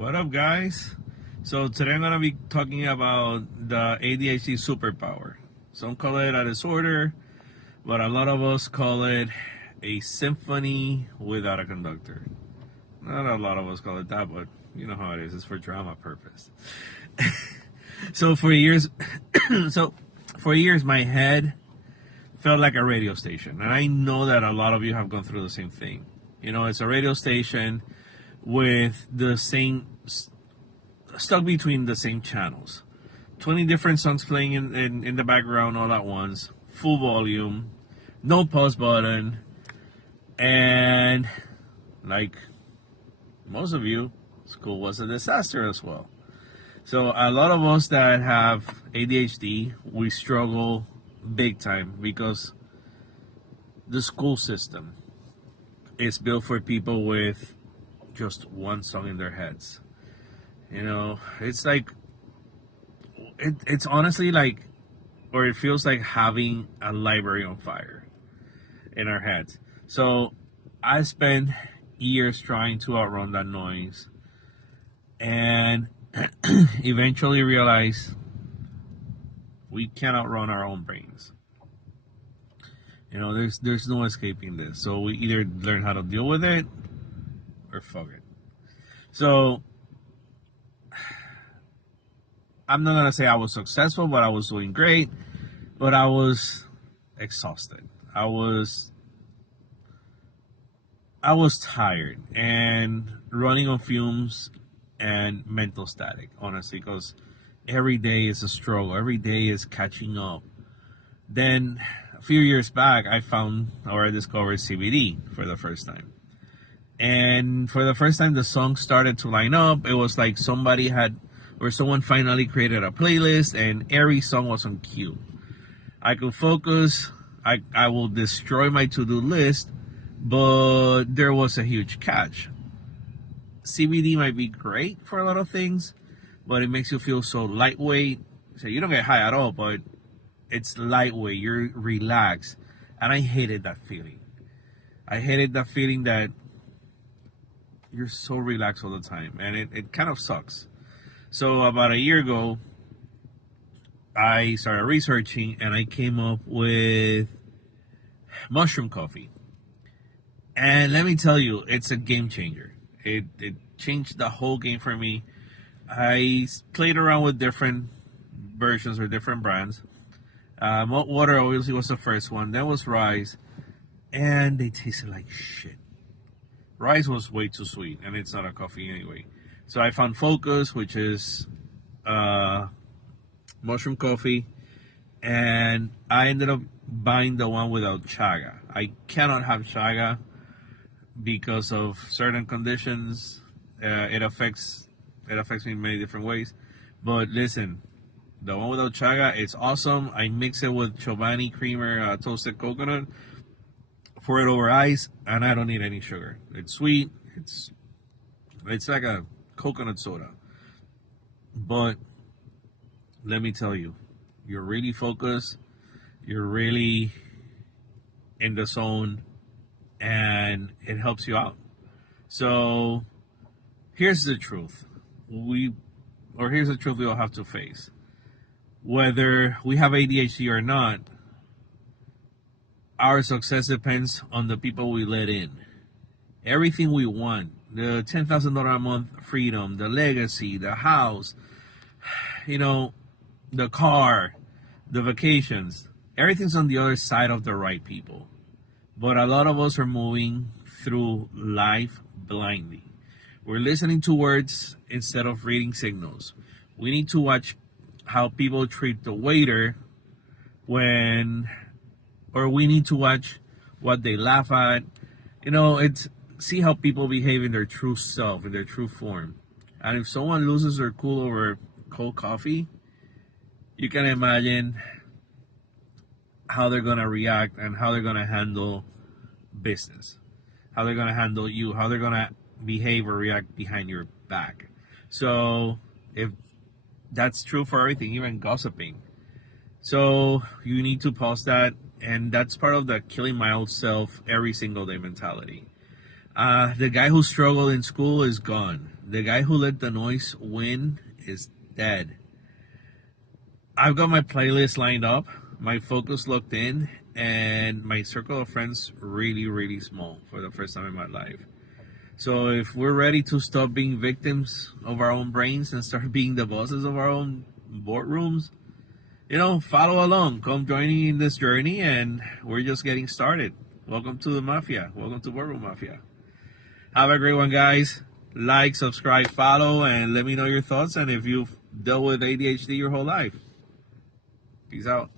What up, guys? So today I'm gonna be talking about the ADHD superpower. Some call it a disorder, but a lot of us call it a symphony without a conductor. Not a lot of us call it that, but you know how it is. It's for drama purpose. So for years, my head felt like a radio station, and I know that a lot of you have gone through the same thing. You know, it's a radio station with the same stuck between the same channels, 20 different songs playing in the background all at once, full volume, no pause button, and like most of you, school was a disaster as well. So a lot of us that have ADHD, we struggle big time because the school system is built for people with just one song in their heads. You know, it's like, it's honestly like, or it feels like having a library on fire in our heads. So I spent years trying to outrun that noise and eventually realized we can't outrun our own brains. You know, there's no escaping this. So we either learn how to deal with it or fuck it. So I'm not gonna say I was successful, but I was doing great. But I was exhausted. I was tired and running on fumes and mental static, honestly, because every day is a struggle. Every day is catching up. Then a few years back, I discovered CBD for the first time. And for the first time, the songs started to line up. It was like someone finally created a playlist and every song was on cue. I could focus. I will destroy my to-do list, but there was a huge catch. CBD might be great for a lot of things, but it makes you feel so lightweight. So you don't get high at all, but it's lightweight. You're relaxed. And I hated that feeling. I hated that feeling that you're so relaxed all the time. And it kind of sucks. So about a year ago, I started researching and I came up with mushroom coffee. And let me tell you, it's a game changer. It changed the whole game for me. I played around with different versions or different brands. Malt water obviously was the first one. Then was rice. And they tasted like shit. Rice was way too sweet, and it's not a coffee anyway. So I found Focus, which is mushroom coffee, and I ended up buying the one without chaga. I cannot have chaga because of certain conditions. It affects me in many different ways. But listen, the one without chaga, it's awesome. I mix it with Chobani creamer, toasted coconut, pour it over ice, and I don't need any sugar. It's sweet. It's like a coconut soda. But let me tell you, you're really focused. You're really in the zone, and it helps you out. So here's the truth. Here's the truth we all have to face. Whether we have ADHD or not, our success depends on the people we let in. Everything we want, the $10,000 a month freedom, the legacy, the house, you know, the car, the vacations, everything's on the other side of the right people. But a lot of us are moving through life blindly. We're listening to words instead of reading signals. We need to watch how people treat the waiter or we need to watch what they laugh at. You know, see how people behave in their true self, in their true form. And if someone loses their cool over cold coffee, you can imagine how they're going to react and how they're going to handle business, how they're going to handle you, how they're going to behave or react behind your back. So if that's true for everything, even gossiping. So you need to pause that. And that's part of the killing my old self every single day mentality. The guy who struggled in school is gone. The guy who let the noise win is dead. I've got my playlist lined up, my focus locked in, and my circle of friends really, really small for the first time in my life. So if we're ready to stop being victims of our own brains and start being the bosses of our own boardrooms, follow along. Come join me in this journey, and we're just getting started. Welcome to the Mafia. Welcome to Boardroom Mafia. Have a great one, guys. Like, subscribe, follow, and let me know your thoughts and if you've dealt with ADHD your whole life. Peace out.